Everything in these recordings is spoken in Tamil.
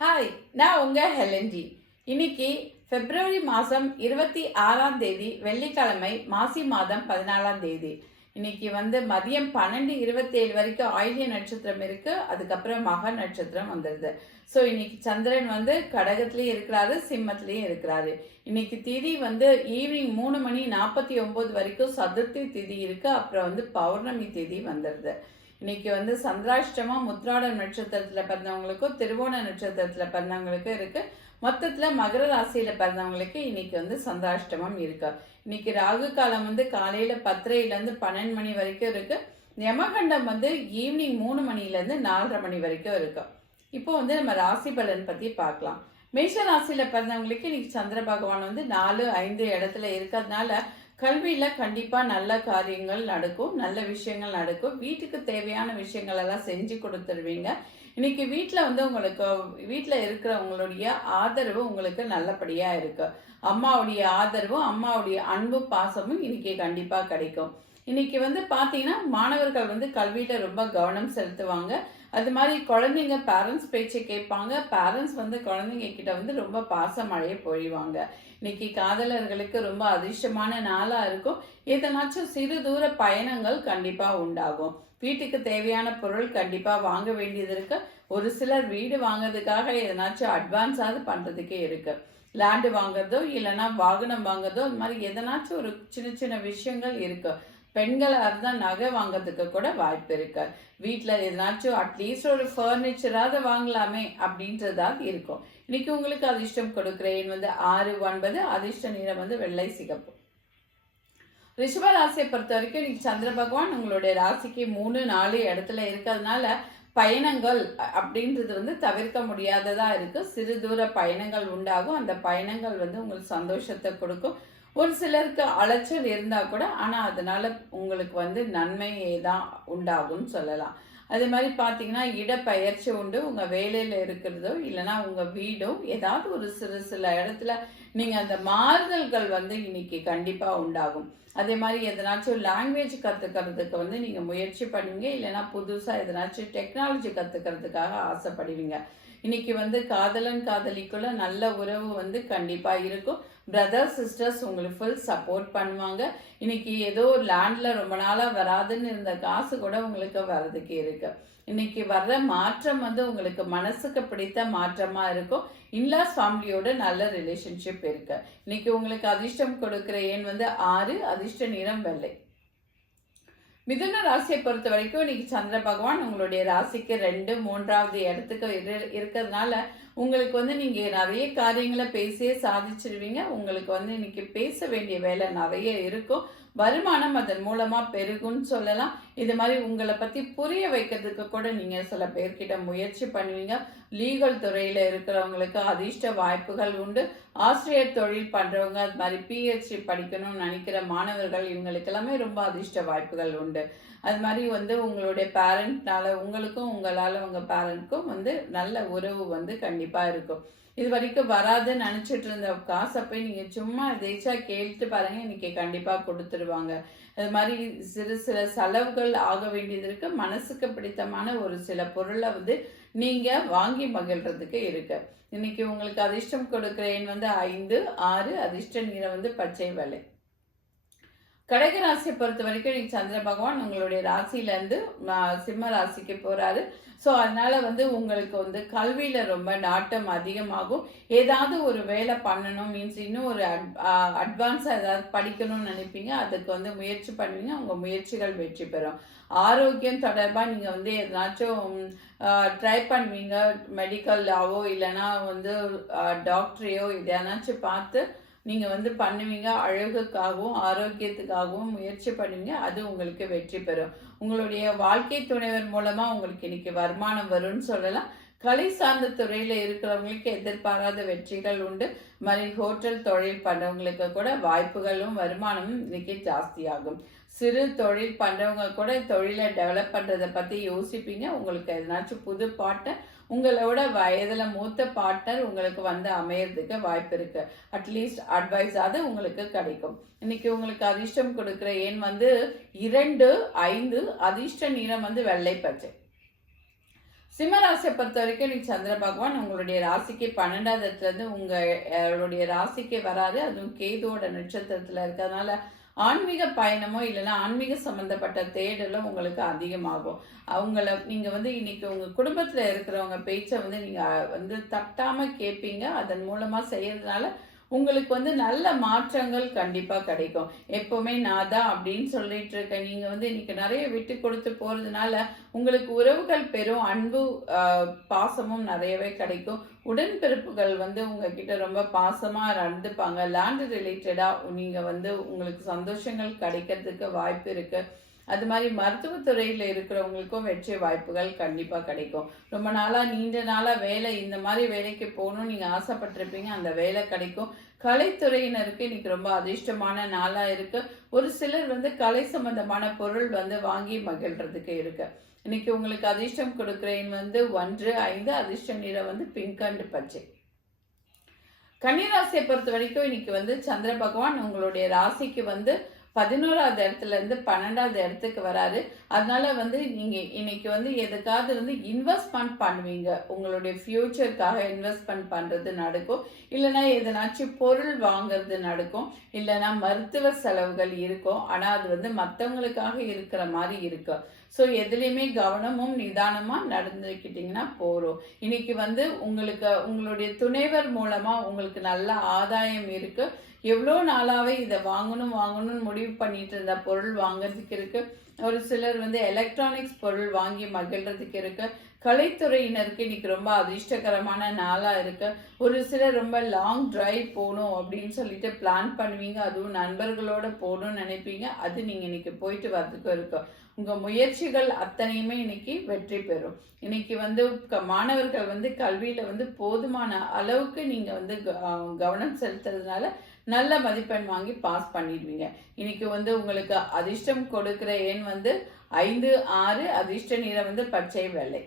ஹாய் நான் உங்க ஹெலன்ஜி இன்னைக்கு பிப்ரவரி மாதம் இருபத்தி ஆறாம் தேதி வெள்ளிக்கிழமை மாசி மாதம் பதினாலாம் தேதி. இன்னைக்கு வந்து மதியம் பன்னெண்டு இருபத்தேழு வரைக்கும் ஆயுதிய நட்சத்திரம் இருக்கு அதுக்கப்புறம் மக நட்சத்திரம் வந்துடுது ஸோ இன்னைக்கு சந்திரன் வந்து கடகத்துலேயும் இருக்கிறாரு சிம்மத்திலயும் இருக்கிறாரு. இன்னைக்கு திதி வந்து ஈவினிங் மூணு மணி நாற்பத்தி ஒன்பது வரைக்கும் சதுர்த்தி திதி இருக்கு அப்புறம் வந்து பௌர்ணமி திதி வந்துடுது இன்னைக்கு வந்து சந்திராஷ்டமம் முத்ராட நட்சத்திரத்தில் பிறந்தவங்களுக்கும் திருவோண நட்சத்திரத்தில் பிறந்தவங்களுக்கும் இருக்கு. மொத்தத்தில் மகர ராசியில் பிறந்தவங்களுக்கு இன்னைக்கு வந்து சந்திராஷ்டமம் இருக்கு. இன்னைக்கு ராகு காலம் வந்து காலையில் பத்தரைல பன்னெண்டு மணி வரைக்கும் இருக்கு. யமகண்டம் வந்து ஈவினிங் மூணு மணிலேருந்து நாலரை மணி வரைக்கும் இருக்கு. இப்போ வந்து நம்ம ராசி பலன் பற்றி பார்க்கலாம். மேஷ ராசியில் பிறந்தவங்களுக்கு இன்னைக்கு சந்திர பகவான் வந்து நாலு ஐந்து இடத்துல இருக்கிறதுனால கல்வியில் கண்டிப்பாக நல்ல காரியங்கள் நடக்கும் நல்ல விஷயங்கள் நடக்கும். வீட்டுக்கு தேவையான விஷயங்கள் எல்லாம் செஞ்சு கொடுத்துருவீங்க. இன்னைக்கு வீட்டில் வந்து உங்களுக்கு வீட்டில் இருக்கிறவங்களுடைய ஆதரவு உங்களுக்கு நல்லபடியாக இருக்கும் அம்மாவுடைய ஆதரவும் அம்மாவுடைய அன்பு பாசமும் இன்னைக்கு கண்டிப்பாக கிடைக்கும். இன்னைக்கு வந்து பார்த்தீங்கன்னா மாணவர்கள் வந்து கல்வியில் ரொம்ப கவனம் செலுத்துவாங்க. அது மாதிரி குழந்தைங்க பேரண்ட்ஸ் பேச்சை கேட்பாங்க. பேரண்ட்ஸ் வந்து குழந்தைங்க கிட்ட வந்து ரொம்ப பாசமழையை பொழிவாங்க இன்னைக்கு காதலர்களுக்கு ரொம்ப அதிர்ஷ்டமான நாளா இருக்கும். எதனாச்சும் சிறு தூர பயணங்கள் கண்டிப்பா உண்டாகும். வீட்டுக்கு தேவையான பொருள் கண்டிப்பா வாங்க வேண்டியது இருக்கு. ஒரு சிலர் வீடு வாங்குறதுக்காக எதனாச்சும் அட்வான்ஸாவது பண்றதுக்கே இருக்கு. லேண்டு வாங்குறதோ இல்லைன்னா வாகனம் வாங்குறதோ இந்த மாதிரி எதனாச்சும் ஒரு சின்ன சின்ன விஷயங்கள் இருக்கு. பெண்களாக இருந்தால் நகை வாங்குறதுக்கு கூட வாய்ப்பு இருக்கு. வீட்டில் எதனாச்சும் அட்லீஸ்ட் ஒரு ஃபர்னிச்சராவது வாங்கலாமே அப்படின்றதாவது இருக்கும். இன்னைக்கு உங்களுக்கு அதிர்ஷ்டம் கொடுக்குறேன். வந்து ஆறு ஒன்பது அதிர்ஷ்ட நிறம் வந்து வெள்ளை சிகப்பு. ரிஷப ராசியை பொறுத்த வரைக்கும் இன்னைக்கு சந்திர பகவான் உங்களுடைய ராசிக்கு மூணு நாலு இடத்துல இருக்கிறதுனால பயணங்கள் அப்படின்றது வந்து தவிர்க்க முடியாததாக இருக்கும் சிறு தூர பயணங்கள் உண்டாகும். அந்த பயணங்கள் வந்து உங்களுக்கு சந்தோஷத்தை கொடுக்கும். ஒரு சிலருக்கு அலைச்சல் இருந்தால் கூட ஆனால் அதனால் உங்களுக்கு வந்து நன்மையே தான் உண்டாகும்னு சொல்லலாம். அதே மாதிரி பார்த்தீங்கன்னா இடப்பெயர்ச்சி உண்டு. உங்கள் வேலையில் இருக்கிறதோ இல்லைன்னா உங்கள் வீடோ ஏதாவது ஒரு சிறு சில இடத்துல நீங்கள் அந்த மாறுதல்கள் வந்து இன்னைக்கு கண்டிப்பாக உண்டாகும். அதே மாதிரி எதனாச்சும் லாங்குவேஜ் கற்றுக்கிறதுக்கு வந்து நீங்கள் முயற்சி பண்ணுவீங்க இல்லைன்னா புதுசாக எதனாச்சும் டெக்னாலஜி கற்றுக்கிறதுக்காக ஆசைப்படுவீங்க. இன்னைக்கு வந்து காதலன் காதலிக்குள்ள நல்ல உறவு வந்து கண்டிப்பாக இருக்கும். பிரதர் சிஸ்டர்ஸ் உங்களுக்கு ஃபுல் சப்போர்ட் பண்ணுவாங்க. இன்னைக்கு ஏதோ ஒரு ரொம்ப நாளாக வராதுன்னு இருந்த காசு கூட உங்களுக்கு வர்றதுக்கு இருக்கு. இன்னைக்கு வர்ற மாற்றம் வந்து உங்களுக்கு மனசுக்கு பிடித்த மாற்றமா இருக்கும் இன்லாஸ் ஃபேமிலியோட நல்ல ரிலேஷன்ஷிப் இருக்கு. இன்னைக்கு உங்களுக்கு அதிர்ஷ்டம் கொடுக்குற எண் வந்து ஆறு அதிர்ஷ்ட நிறம் வெள்ளை. மிதுன ராசியை பொறுத்த வரைக்கும் இன்னைக்கு சந்திர பகவான் உங்களுடைய ராசிக்கு ரெண்டு மூன்றாவது இடத்துக்கு இரு- இருக்கிறதுனால உங்களுக்கு வந்து நீங்க நிறைய காரியங்களை பேசியே சாதிச்சிருவீங்க. உங்களுக்கு வந்து இன்னைக்கு பேச வேண்டிய வேலை நிறைய இருக்கும். வருமானம் அதன் மூலமாக பெருகும்னு சொல்லலாம். இது மாதிரி உங்களை பற்றி புரிய வைக்கிறதுக்கு கூட நீங்கள் சில பேர்கிட்ட முயற்சி பண்ணுவீங்க. லீகல் துறையில் இருக்கிறவங்களுக்கு அதிர்ஷ்ட வாய்ப்புகள் உண்டு. ஆசிரியர் தொழில் பண்ணுறவங்க அது மாதிரி பிஹெச்டி படிக்கணும்னு நினைக்கிற மாணவர்கள் இவங்களுக்கு எல்லாமே ரொம்ப அதிர்ஷ்ட வாய்ப்புகள் உண்டு. அது மாதிரி வந்து உங்களுடைய பேரண்ட்னால உங்களுக்கும் உங்களால் உங்கள் பேரண்ட்க்கும் வந்து நல்ல உறவு வந்து கண்டிப்பாக இருக்கும். இது வரைக்கும் வராதுன்னு நினைச்சிட்டு இருந்த காசை போய் நீங்கள் சும்மா எதேச்சா கேட்டு பாருங்க இன்னைக்கு கண்டிப்பாக கொடுத்துருவாங்க. அது மாதிரி சிறு சில செலவுகள் ஆக வேண்டியது இருக்கு. மனசுக்கு பிடித்தமான ஒரு சில பொருளை வந்து நீங்கள் வாங்கி மகிழ்றதுக்கு இருக்கு. இன்னைக்கு உங்களுக்கு அதிர்ஷ்டம் கொடுக்குறேன் எண் வந்து ஐந்து ஆறு அதிர்ஷ்ட நீரை வந்து பச்சை வெள்ளை கடக ராசியை பொறுத்த வரைக்கும் இன்னைக்கு சந்திர பகவான் உங்களுடைய ராசியில இருந்து சிம்ம ராசிக்கு போறாரு. ஸோ அதனால வந்து உங்களுக்கு வந்து கல்வியில ரொம்ப நாட்டம் அதிகமாகும். ஏதாவது ஒரு வேலை பண்ணணும் மீன்ஸ் இன்னும் ஒரு அட்வான்ஸாக ஏதாவது படிக்கணும்னு நினைப்பீங்க அதுக்கு வந்து முயற்சி பண்ணுவீங்க உங்க முயற்சிகள் வெற்றி பெறும். ஆரோக்கியம் தொடர்பாக நீங்கள் வந்து எதனாச்சும் ட்ரை பண்ணுவீங்க மெடிக்கல்லாவோ இல்லைன்னா வந்து டாக்டரையோ எதனாச்சும் பார்த்து நீங்கள் வந்து பண்ணுவீங்க அழகுக்காகவும் ஆரோக்கியத்துக்காகவும் முயற்சி பண்ணுவீங்க அது உங்களுக்கு வெற்றி பெறும். உங்களுடைய வாழ்க்கை துணைவர் மூலமாக உங்களுக்கு இன்னைக்கு வருமானம் வரும்னு சொல்லலாம். கலை சார்ந்த துறையில் இருக்கிறவங்களுக்கு எதிர்பாராத வெற்றிகள் உண்டு. மாதிரி ஹோட்டல் தொழில் பண்ணுறவங்களுக்கு கூட வாய்ப்புகளும் வருமானமும் இன்னைக்கு ஜாஸ்தியாகும். சிறு தொழில் பண்ணுறவங்க கூட தொழிலை டெவலப் பண்ணுறதை பற்றி யோசிப்பீங்க. உங்களுக்கு எதனாச்சும் புது பாட்டை உங்களோட வயதில் மூத்த பார்ட்னர் உங்களுக்கு வந்து அமையறதுக்கு வாய்ப்பு இருக்கு. அட்லீஸ்ட் அட்வைஸாவது உங்களுக்கு கிடைக்கும். இன்னைக்கு உங்களுக்கு அதிர்ஷ்டம் கொடுக்குற எண் வந்து இரண்டு ஐந்து அதிர்ஷ்ட நிறம் வந்து வெள்ளை பச்சை. சிம்ம ராசியை பொறுத்த வரைக்கும் நீ சந்திர பகவான் உங்களுடைய ராசிக்கு பன்னெண்டாவது இடத்துல இருந்து உங்களுடைய ராசிக்கு வராது. அதுவும் கேதுவோட நட்சத்திரத்துல இருக்கிறதுனால ஆன்மீக பயணமோ இல்லைன்னா ஆன்மீக சம்மந்தப்பட்ட தேடலும் உங்களுக்கு அதிகமாகும். அவங்கள நீங்கள் வந்து இன்னைக்கு உங்கள் குடும்பத்தில் இருக்கிறவங்க பேச்சை வந்து நீங்கள் வந்து தட்டாமல் கேட்பீங்க அதன் மூலமாக செய்கிறதுனால உங்களுக்கு வந்து நல்ல மாற்றங்கள் கண்டிப்பாக கிடைக்கும். எப்போவுமே நான் தான் அப்படின்னு சொல்லிட்டு இருக்கேன். நீங்கள் வந்து இன்னைக்கு நிறைய விட்டு கொடுத்து போகிறதுனால உங்களுக்கு உறவுகள் பெரும் அன்பு பாசமும் நிறையவே கிடைக்கும். உடன்பிறப்புகள் வந்து உங்ககிட்ட ரொம்ப பாசமாக நடந்துப்பாங்க. லேண்ட் ரிலேட்டடாக நீங்கள் வந்து உங்களுக்கு சந்தோஷங்கள் கிடைக்கிறதுக்கு வாய்ப்பு இருக்குது அது மாதிரி மருத்துவத்துறையில் இருக்கிறவங்களுக்கும் வெற்றி வாய்ப்புகள் கண்டிப்பாக கிடைக்கும். ரொம்ப நாளாக நீண்ட நாளாக வேலை இந்த மாதிரி வேலைக்கு போகணும்னு நீங்கள் ஆசைப்பட்டிருப்பீங்க அந்த வேலை கிடைக்கும். கலைத்துறையினருக்கு இன்னைக்கு ரொம்ப அதிர்ஷ்டமான நாளாக இருக்குது ஒரு சிலர் வந்து கலை சம்பந்தமான பொருள் வந்து வாங்கி மகிழ்றதுக்கு இருக்கு. இன்னைக்கு உங்களுக்கு அதிர்ஷ்டம் கொடுக்குறேன் வந்து ஒன்று ஐந்து அதிர்ஷ்டம் நிறம் வந்து பிங்க் அண்ட் பச்சை. கன்னிராசியை பொறுத்த வரைக்கும் இன்னைக்கு வந்து சந்திர பகவான் உங்களுடைய ராசிக்கு வந்து பதினோராவது இடத்துல இருந்து பன்னெண்டாவது இடத்துக்கு வராரு. அதனால வந்து நீங்க இன்னைக்கு வந்து எதுக்காவது வந்து இன்வெஸ்ட்மெண்ட் பண்ணுவீங்க. உங்களுடைய ஃபியூச்சருக்காக இன்வெஸ்ட்மெண்ட் பண்றது நடக்கும். இல்லைன்னா எதனாச்சும் பொருள் வாங்குறது நடக்கும். இல்லைன்னா மருத்துவ செலவுகள் இருக்கும். ஆனா அது வந்து மற்றவங்களுக்காக இருக்கிற மாதிரி இருக்கும் ஸோ எதுலேயுமே கவனமும் நிதானமாக நடந்துக்கிட்டிங்கன்னா போகிறோம் இன்னைக்கு வந்து உங்களுக்கு உங்களுடைய துணைவர் மூலமாக உங்களுக்கு நல்ல ஆதாயம் இருக்குது எவ்வளோ நாளாகவே இதை வாங்கணும் வாங்கணும்னு முடிவு பண்ணிட்டு இருந்த பொருள் வாங்குறதுக்கு இருக்கு. ஒரு சிலர் வந்து எலக்ட்ரானிக்ஸ் பொருள் வாங்கி மகிழ்றதுக்கு இருக்கு. கலைத்துறையினருக்கு இன்னைக்கு ரொம்ப அதிர்ஷ்டகரமான நாளாக இருக்கு. ஒரு சிலர் ரொம்ப லாங் டிரைவ் போகணும் அப்படின்னு சொல்லிட்டு பிளான் பண்ணுவீங்க. அதுவும் நண்பர்களோட போகணும்னு நினைப்பீங்க. அது நீங்கள் இன்னைக்கு போயிட்டு வர்றதுக்கு இருக்கும் உங்கள் முயற்சிகள் அத்தனையுமே இன்னைக்கு வெற்றி பெறும். இன்னைக்கு வந்து க- மாணவர்கள் வந்து கல்வியில் வந்து போதுமான அளவுக்கு நீங்கள் வந்து க- கவனம் செலுத்துறதுனால நல்ல மதிப்பெண் வாங்கி பாஸ் பண்ணிடுவீங்க. இன்னைக்கு வந்து உங்களுக்கு அதிர்ஷ்டம் கொடுக்கிற எண் வந்து ஐந்து ஆறு அதிர்ஷ்ட நிறம் வந்து பச்சை வெள்ளை.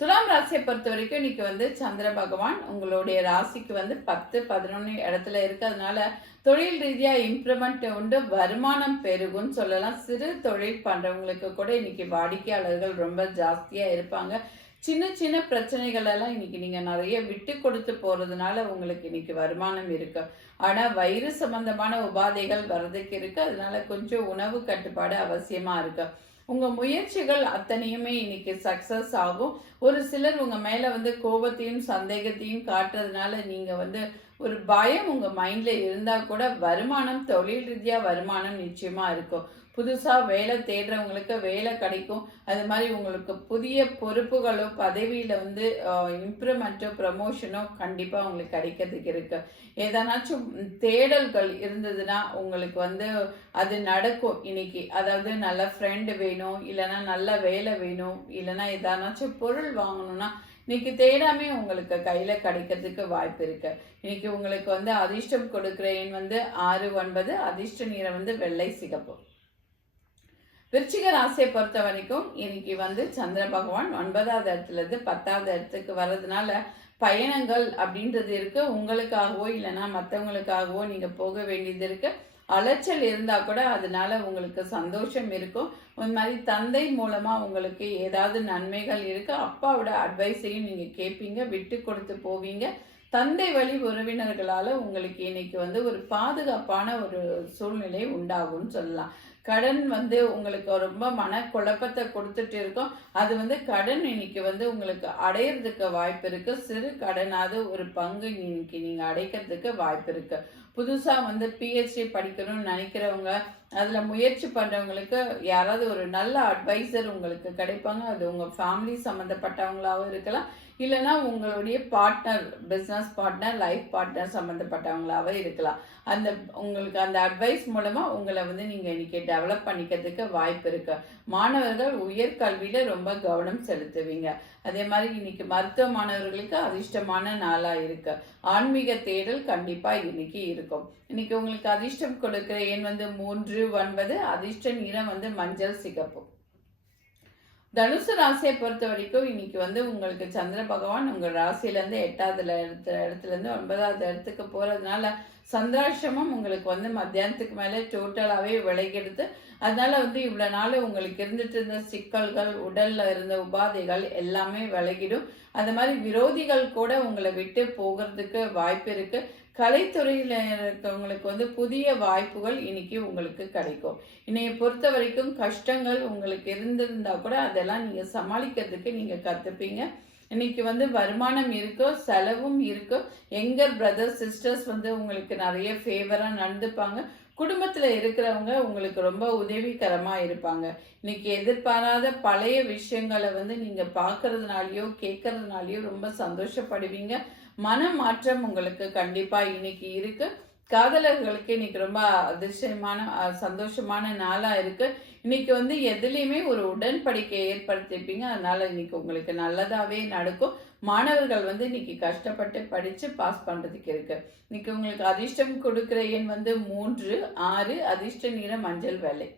துலாம் ராசியை பொறுத்த வரைக்கும் இன்னைக்கு வந்து சந்திர பகவான் உங்களுடைய ராசிக்கு வந்து பத்து பதினொன்று இடத்துல இருக்கிறதுனால தொழில் ரீதியாக இம்ப்ரூவ்மெண்ட் உண்டு வருமானம் பெருகும்னு சொல்லலாம். சிறு தொழில் பண்ணுறவங்களுக்கு கூட இன்னைக்கு வாடிக்கையாளர்கள் ரொம்ப ஜாஸ்தியாக இருப்பாங்க. சின்ன சின்ன பிரச்சனைகள் எல்லாம் இன்னைக்கு நீங்க நிறைய விட்டு கொடுத்து போறதுனால உங்களுக்கு இன்னைக்கு வருமானம் இருக்கு. ஆனா வயிறு சம்பந்தமான உபாதைகள் வர்றதுக்கு இருக்கு. அதனால கொஞ்சம் உணவு கட்டுப்பாடு அவசியமா இருக்கு. உங்க முயற்சிகள் அத்தனையுமே இன்னைக்கு சக்சஸ் ஆகும். ஒரு சிலர் உங்க மேல வந்து கோபத்தையும் சந்தேகத்தையும் காட்டுறதுனால நீங்க வந்து ஒரு பயம் உங்க மைண்ட்ல இருந்தா கூட வருமானம் தொழில் ரீதியா வருமானம் நிச்சயமா இருக்கும். புதுசாக வேலை தேடுறவங்களுக்கு வேலை கிடைக்கும். அது மாதிரி உங்களுக்கு புதிய பொறுப்புகளோ பதவியில் வந்து இம்ப்ரூவ்மெண்ட்டோ ப்ரமோஷனோ கண்டிப்பாக உங்களுக்கு கிடைக்கிறதுக்கு இருக்குது ஏதானாச்சும் தேடல்கள் இருந்ததுன்னா உங்களுக்கு வந்து அது நடக்கும். இன்னைக்கு அதாவது நல்ல ஃப்ரெண்டு வேணும் இல்லைன்னா நல்ல வேலை வேணும் இல்லைன்னா ஏதானாச்சும் பொருள் வாங்கணும்னா இன்னைக்கு தேடாமே உங்களுக்கு கையில கிடைக்கிறதுக்கு வாய்ப்பு இருக்கு. இன்னைக்கு உங்களுக்கு வந்து அதிர்ஷ்டம் கொடுக்குற எண் வந்து ஆறு ஒன்பது அதிர்ஷ்ட நிறம் வந்து வெள்ளை சிகப்பு. விருச்சிக ராசியை பொறுத்த வரைக்கும் இன்னைக்கு வந்து சந்திர பகவான் ஒன்பதாவது இடத்துலேருந்து பத்தாவது இடத்துக்கு வர்றதுனால பயணங்கள் அப்படின்றது இருக்கு. உங்களுக்காகவோ இல்லைன்னா மற்றவங்களுக்காகவோ நீங்கள் போக வேண்டியது இருக்கு. அலைச்சல் இருந்தால் கூட அதனால உங்களுக்கு சந்தோஷம் இருக்கும். இந்த மாதிரி தந்தை மூலமாக உங்களுக்கு ஏதாவது நன்மைகள் இருக்கு. அப்பாவோட அட்வைஸையும் நீங்கள் கேட்பீங்க விட்டு கொடுத்து போவீங்க. தந்தை வழி உறவினர்களால் உங்களுக்கு இன்னைக்கு வந்து ஒரு பாதுகாப்பான ஒரு சூழ்நிலை உண்டாகும்னு சொல்லலாம். கடன் வந்து உங்களுக்கு ரொம்ப மன குழப்பத்தை கொடுத்துட்டு இருக்கும். அது வந்து கடன் இன்னைக்கு வந்து உங்களுக்கு அடையிறதுக்கு வாய்ப்பு இருக்கு. சிறு கடனாவது ஒரு பங்கு இன்னைக்கு நீங்க அடைக்கிறதுக்கு வாய்ப்பு இருக்கு. புதுசா வந்து பிஹெச்டி படிக்கணும்னு நினைக்கிறவங்க அதுல முயற்சி பண்றவங்களுக்கு யாராவது ஒரு நல்ல அட்வைசர் உங்களுக்கு கிடைப்பாங்க. அது உங்க ஃபேமிலி சம்மந்தப்பட்டவங்களாவும் இருக்கலாம். இல்லைன்னா உங்களுடைய partner business partner life partner சம்மந்தப்பட்டவங்களாகவே இருக்கலாம். அந்த உங்களுக்கு அந்த அட்வைஸ் மூலமாக உங்களை வந்து நீங்கள் இன்றைக்கி டெவலப் பண்ணிக்கிறதுக்கு வாய்ப்பு இருக்கு. மாணவர்கள் உயர்கல்வியில் ரொம்ப கவனம் செலுத்துவீங்க. அதே மாதிரி இன்னைக்கு மருத்துவ மாணவர்களுக்கு அதிர்ஷ்டமான நாளாக இருக்கு. ஆன்மீக தேடல் கண்டிப்பாக இன்னைக்கு இருக்கும். இன்னைக்கு உங்களுக்கு அதிர்ஷ்டம் கொடுக்குற எண் வந்து மூன்று ஒன்பது. அதிர்ஷ்ட நிறம் வந்து மஞ்சள் சிகப்பு. தனுசு ராசியை பொறுத்த வரைக்கும் இன்னைக்கு வந்து உங்களுக்கு சந்திர பகவான் உங்கள் ராசியிலேருந்து எட்டாவது இடத்துல இடத்துலேருந்து ஒன்பதாவது இடத்துக்கு போகிறதுனால சந்திராசிரமம் உங்களுக்கு வந்து மத்தியானத்துக்கு மேலே டோட்டலாகவே விலகிடுது. அதனால வந்து இவ்வளோ நாள் உங்களுக்கு இருந்துட்டு இருந்த சிக்கல்கள் உடலில் இருந்த உபாதைகள் எல்லாமே விலகிடும். அந்த மாதிரி விரோதிகள் கூட உங்களை விட்டு போகிறதுக்கு வாய்ப்பு இருக்குது கலைத்துறையில் இருக்கவங்களுக்கு வந்து புதிய வாய்ப்புகள் இன்னைக்கு உங்களுக்கு கிடைக்கும். இன்னைய பொறுத்த வரைக்கும் கஷ்டங்கள் உங்களுக்கு இருந்திருந்தா கூட அதெல்லாம் நீங்கள் சமாளிக்கிறதுக்கு நீங்கள் கற்றுப்பீங்க இன்னைக்கு வந்து வருமானம் இருக்கோ செலவும் இருக்கோ எங்கர் பிரதர்ஸ் சிஸ்டர்ஸ் வந்து உங்களுக்கு நிறைய ஃபேவராக நடந்துப்பாங்க. குடும்பத்தில் இருக்கிறவங்க உங்களுக்கு ரொம்ப உதவிகரமாக இருப்பாங்க. இன்னைக்கு எதிர்பாராத பழைய விஷயங்களை வந்து நீங்கள் பார்க்கறதுனாலையோ கேட்கறதுனாலயோ ரொம்ப சந்தோஷப்படுவீங்க. மன மாற்றம் உங்களுக்கு கண்டிப்பா இன்னைக்கு இருக்கு. காதலர்களுக்கு இன்னைக்கு ரொம்ப அதிர்ஷ்டமான சந்தோஷமான நாளா இருக்கு. இன்னைக்கு வந்து எதுலேயுமே ஒரு உடன்படிக்கை ஏற்படுத்திப்பீங்க அதனால இன்னைக்கு உங்களுக்கு நல்லதாவே நடக்கும். மாணவர்கள் வந்து இன்னைக்கு கஷ்டப்பட்டு படிச்சு பாஸ் பண்றதுக்கு இருக்கு. இன்னைக்கு உங்களுக்கு அதிர்ஷ்டம் கொடுக்குற எண் வந்து மூன்று ஆறு அதிர்ஷ்ட நிற மஞ்சள் வேலை.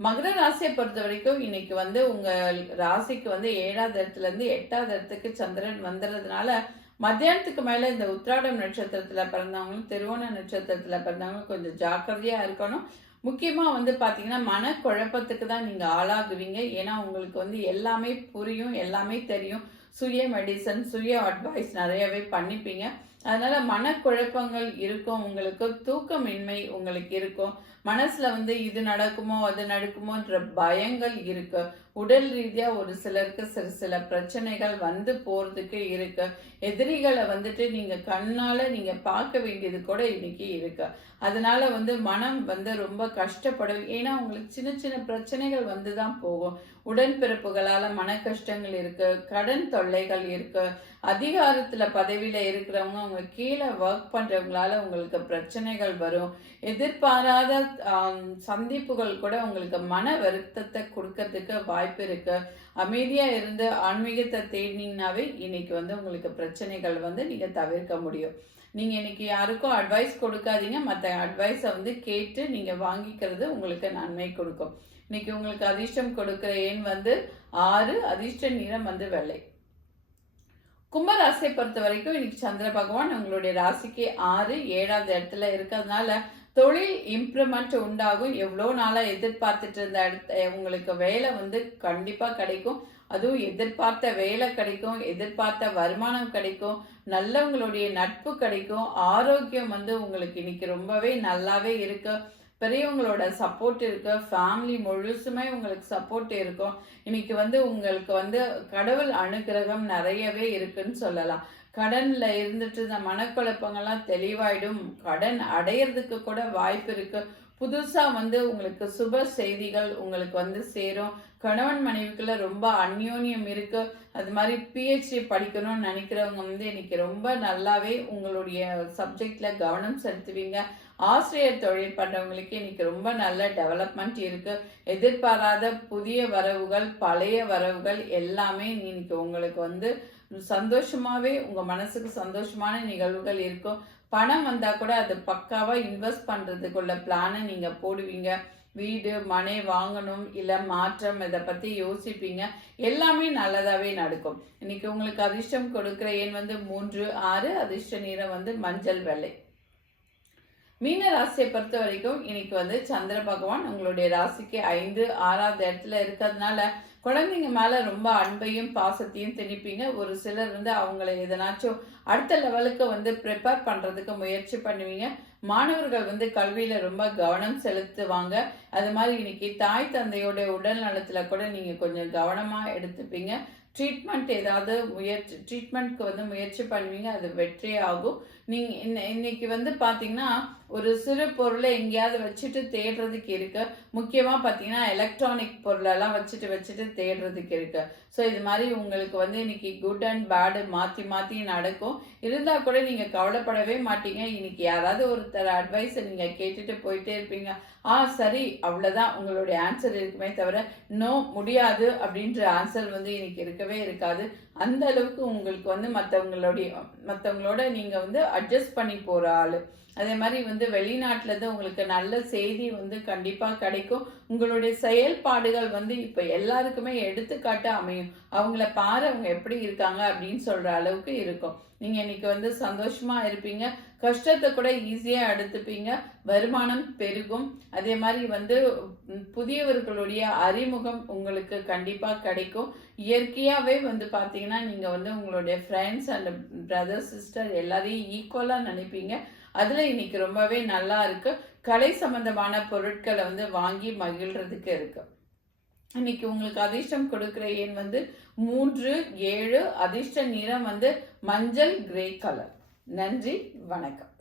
மகர ராசியை பொறுத்த வரைக்கும் இன்னைக்கு வந்து உங்க ராசிக்கு வந்து ஏழாவது இடத்துல இருந்து எட்டாவது இடத்துக்கு சந்திரன் வந்துடுறதுனால மத்தியானத்துக்கு மேல இந்த உத்திராடம் நட்சத்திரத்துல பிறந்தவங்களும் திருவோண நட்சத்திரத்துல பிறந்தவங்களும் கொஞ்சம் ஜாக்கிரதையா இருக்கணும். முக்கியமா வந்து பாத்தீங்கன்னா மனக்குழப்பத்துக்கு தான் நீங்க ஆளாகுவீங்க. ஏன்னா உங்களுக்கு வந்து எல்லாமே புரியும் எல்லாமே தெரியும். சுய மெடிசன் சுய அட்வைஸ் நிறையவே பண்ணிப்பீங்க. அதனால மனக்குழப்பங்கள் இருக்கும் உங்களுக்கு தூக்கமின்மை உங்களுக்கு இருக்கும். மனசுல வந்து இது நடக்குமோ அது நடக்குமோன்ற பயங்கள் இருக்கு. உடல் ரீதியா ஒரு சிலருக்கு சிறு சில பிரச்சனைகள் வந்து போறதுக்கு இருக்கு. எதிரிகளை வந்துட்டு நீங்க கண்ணால நீங்க பார்க்க வேண்டியது கூட இன்னைக்கு இருக்கு. அதனால வந்து மனம் வந்து ரொம்ப கஷ்டப்படும். ஏன்னா உங்களுக்கு சின்ன சின்ன பிரச்சனைகள் வந்து தான் போகும். உடன்பிறப்புகளால மன கஷ்டங்கள் இருக்கு கடன் தொல்லைகள் இருக்கு. அதிகாரத்துல பதவியில இருக்கிறவங்க அவங்க கீழே ஒர்க் பண்றவங்களால உங்களுக்கு பிரச்சனைகள் வரும். எதிர்பாராத சந்திப்புகள் கூட உங்களுக்கு மன வருத்தத்தை கொடுக்கறதுக்கு வாய்ப்பு இருக்கு அமைதியா இருந்து ஆன்மீகத்தை தேடினீங்கனாவே இன்னைக்கு வந்து உங்களுக்கு பிரச்சனைகள் வந்து நீங்க தவிர்க்க முடியும். நீங்க இன்னைக்கு யாருக்கும் அட்வைஸ் கொடுக்காதீங்க. மற்ற அட்வைஸை வந்து கேட்டு நீங்க வாங்கிக்கிறது உங்களுக்கு நன்மை கொடுக்கும். இன்னைக்கு உங்களுக்கு அதிர்ஷ்டம் கொடுக்கிற எண் வந்து ஆறு. அதிர்ஷ்ட நிறம் வந்து வெள்ளை. கும்பராசியை பொறுத்த வரைக்கும் இன்னைக்கு சந்திர பகவான் உங்களுடைய ராசிக்கு ஆறு ஏழாவது இடத்துல இருக்கிறதுனால தொழில் இம்ப்ரூவ்மெண்ட் உண்டாகும். எவ்வளோ நாளாக எதிர்பார்த்துட்டு இருந்த இடத்த உங்களுக்கு வேலை வந்து கண்டிப்பாக கிடைக்கும். அதுவும் எதிர்பார்த்த வேலை கிடைக்கும் எதிர்பார்த்த வருமானம் கிடைக்கும் நல்லவங்களுடைய நட்பு கிடைக்கும் ஆரோக்கியம் வந்து உங்களுக்கு இன்னைக்கு ரொம்பவே நல்லாவே இருக்கு. பெரியவங்களோட சப்போர்ட் இருக்கு. ஃபேமிலி முழுசுமே உங்களுக்கு சப்போர்ட் இருக்கும். இன்னைக்கு வந்து உங்களுக்கு வந்து கடவுள் அனுகிரகம் நிறையவே இருக்குன்னு சொல்லலாம். கடனில் இருந்துட்டு இந்த மனக்குழப்பங்கள்லாம் தெளிவாயிடும். கடன் அடையிறதுக்கு கூட வாய்ப்பு இருக்கு. புதுசாக வந்து உங்களுக்கு சுப செய்திகள் உங்களுக்கு வந்து சேரும். கணவன் மனைவிக்குள்ள ரொம்ப அந்யோன்யம் இருக்கு. அது மாதிரி பிஹெச்டி படிக்கணும்னு நினைக்கிறவங்க வந்து இன்னைக்கு ரொம்ப நல்லாவே உங்களுடைய சப்ஜெக்ட்ல கவனம் செலுத்துவீங்க. ஆசிரியர் தொழில் பண்றவங்களுக்கு இன்னைக்கு ரொம்ப நல்ல டெவலப்மெண்ட் இருக்கு. எதிர்பாராத புதிய வரவுகள் பழைய வரவுகள் எல்லாமே இன்னைக்கு உங்களுக்கு வந்து சந்தோஷமாகவே உங்கள் மனசுக்கு சந்தோஷமான நிகழ்வுகள் இருக்கும். பணம் வந்தால் கூட அது பக்காவாக இன்வெஸ்ட் பண்ணுறதுக்குள்ள பிளானை நீங்கள் போடுவீங்க. வீடு மனை வாங்கணும் இல்லை மாற்றம் இதை பற்றி யோசிப்பீங்க. எல்லாமே நல்லதாகவே நடக்கும். இன்னைக்கு உங்களுக்கு அதிர்ஷ்டம் கொடுக்குற எண் வந்து மூன்று ஆறு. அதிர்ஷ்ட நிறம் வந்து மஞ்சள் வெள்ளை. மீன ராசியை பொறுத்த வரைக்கும் இன்னைக்கு வந்து சந்திர பகவான் உங்களுடைய ராசிக்கு ஐந்து ஆறாவது இடத்துல இருக்கிறதுனால குழந்தைங்க மேலே ரொம்ப அன்பையும் பாசத்தையும் திணிப்பீங்க. ஒரு சிலர் வந்து அவங்கள எதனாச்சும் அடுத்த லெவலுக்கு வந்து ப்ரிப்பேர் பண்ணுறதுக்கு முயற்சி பண்ணுவீங்க. மாணவர்கள் வந்து கல்வியில் ரொம்ப கவனம் செலுத்துவாங்க. அது மாதிரி இன்னைக்கு தாய் தந்தையோட உடல் நலத்தில் கூட நீங்கள் கொஞ்சம் கவனமாக எடுத்துப்பீங்க. ட்ரீட்மெண்ட் ஏதாவது முயற்சி ட்ரீட்மெண்ட்க்கு வந்து முயற்சி பண்ணுவீங்க. அது வெற்றி ஆகும் நீங்கள் இன்ன- இன்னைக்கு வந்து பார்த்தீங்கன்னா ஒரு சிறு பொருளை எங்கேயாவது வச்சுட்டு தேடுறதுக்கு இருக்கு. முக்கியமாக பார்த்தீங்கன்னா எலக்ட்ரானிக் பொருளெல்லாம் வச்சுட்டு வச்சுட்டு தேடுறதுக்கு இருக்கு. ஸோ இது மாதிரி உங்களுக்கு வந்து இன்னைக்கு குட் அண்ட் பேடு மாற்றி மாற்றி நடக்கும். இருந்தால் கூட நீங்கள் கவலைப்படவே மாட்டீங்க. இன்னைக்கு யாராவது ஒருத்தர் அட்வைஸை நீங்கள் கேட்டுட்டு போயிட்டே இருப்பீங்க. ஆ சரி அவ்வளோதான் உங்களுடைய ஆன்சர் இருக்குமே தவிர நோ முடியாது அப்படின்ற ஆன்சர் வந்து இன்னைக்கு இருக்கவே இருக்காது. அந்த அளவுக்கு உங்களுக்கு வந்து மற்றவங்களுடைய மற்றவங்களோட நீங்கள் வந்து அட்ஜஸ்ட் பண்ணி போகிற ஆள். அதே மாதிரி வந்து வெளிநாட்டிலிருந்து உங்களுக்கு நல்ல செய்தி வந்து கண்டிப்பாக கிடைக்கும். உங்களுடைய செயல்பாடுகள் வந்து இப்போ எல்லாருக்குமே எடுத்துக்காட்டு அமையும். அவங்கள பாரு அவங்க எப்படி இருக்காங்க அப்படின்னு சொல்கிற அளவுக்கு இருக்கும். நீங்கள் இன்னைக்கு வந்து சந்தோஷமாக இருப்பீங்க. கஷ்டத்தை கூட ஈஸியாக எடுத்துப்பீங்க. வருமானம் பெருகும். அதே மாதிரி வந்து புதியவர்களுடைய அறிமுகம் உங்களுக்கு கண்டிப்பாக கிடைக்கும். இயற்கையாகவே வந்து பார்த்தீங்கன்னா நீங்கள் வந்து உங்களுடைய ஃப்ரெண்ட்ஸ் அண்ட் பிரதர் சிஸ்டர் எல்லாரையும் ஈக்குவலாக நினைப்பீங்க. அதில் இன்னைக்கு ரொம்பவே நல்லா இருக்கு. கலை சம்பந்தமான பொருட்களை வந்து வாங்கி மகிழ்றதுக்கு இருக்கு. இன்னைக்கு உங்களுக்கு அதிர்ஷ்டம் கொடுக்குற எண் வந்து மூன்று ஏழு. அதிர்ஷ்ட நிறம் வந்து மஞ்சள் கிரே கலர் நன்றி வணக்கம்.